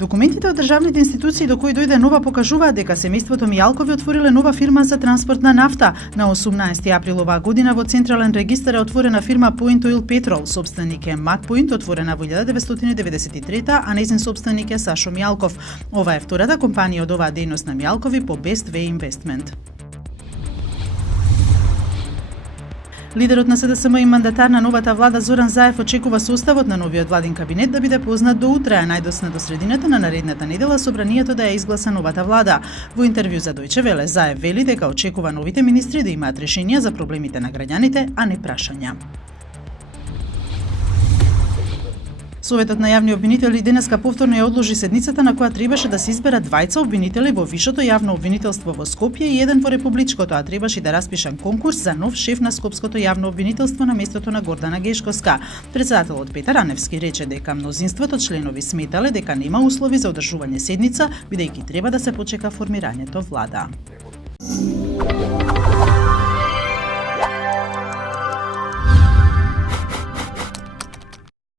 Документите од државните институции до кои дојде нова покажуваат дека семејството Мијалкови отвориле нова фирма за транспорт на нафта. На 18 април оваа година во Централен регистар е отворена фирма Point Oil Petrol. Собственик е Макпоинт, отворена во 1993, а нејзин собственик е Сашо Мијалков. Ова е втората компанија од оваа дејност на Мијалкови по Best Way Investment. Лидерот на СДСМ и мандатар на новата влада Зоран Заев очекува составот на новиот владин кабинет да биде познат до утре, а најдосна до средината на наредната недела собранието да ја изгласа новата влада. Во интервју за Дојче Веле Заев вели дека очекува новите министри да имаат решенија за проблемите на граѓаните, а не прашања. Советот на јавни обвинители денеска повторно ја одложи седницата на која требаше да се изберат двајца обвинители во Вишото јавно обвинителство во Скопје и еден во Републичкото, а требаше да распишан конкурс за нов шеф на Скопското јавно обвинителство на местото на Гордана Гешковска. Председателот Петар Аневски рече дека мнозинството членови сметале дека нема услови за одржување седница, бидејќи треба да се почека формирањето влада.